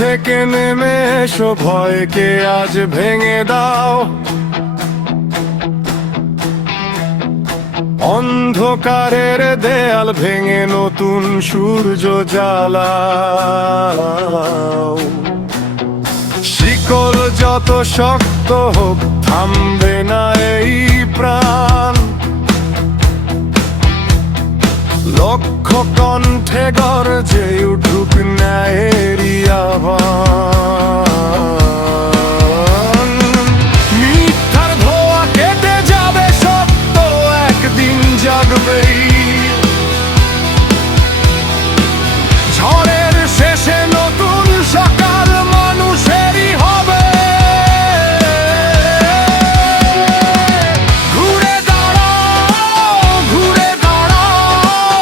থেকে নেমে এসো, ভয়কে আজ ভেঙে দাও। অন্ধকারের দেয়াল ভেঙে নতুন সূর্য জ্বালাও। শিকল যত শক্ত হোক, থামবে না এই প্রাণ। লক্ষ কণ্ঠে গর্জে উঠুক ন্যায়েরই আহ্বান। মিথ্যার ধোঁয়া কেটে যাবে, সত্য একদিন জাগবেই। ঝড়ের শেষে নতুন সকাল মানুষেরই হবে। ঘুরে দাঁড়াও, ঘুরে দাঁড়াও,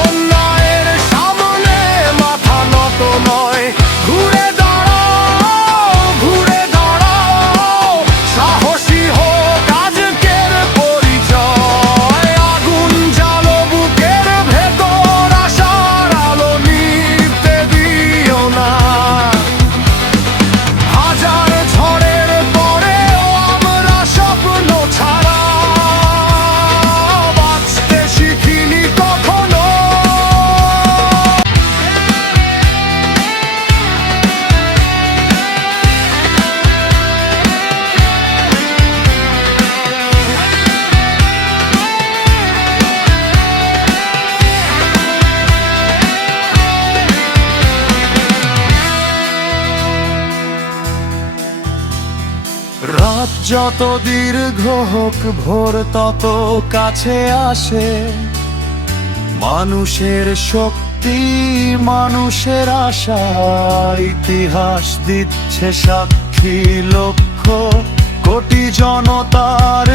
অন্যায়ের সামনে মাথা নত নয়। ঘুরে দাঁড়াও, ঘুরে দাঁড়াও, সাহসী হোক আজকের পরিচয়। আগুন জ্বালো বুকের ভেতর, আশার আলো নিভতে দিও না। হাজার ঝড়ের পরেও আমরা স্বপ্ন ছাড়া বাঁচতে শিখিনি কখনো। রাত যত দীর্ঘ হোক, ভোর তত কাছে আসে। মানুষের শক্তি, মানুষের আশা, ইতিহাস দিচ্ছে সাক্ষী। লক্ষ কোটি জনতার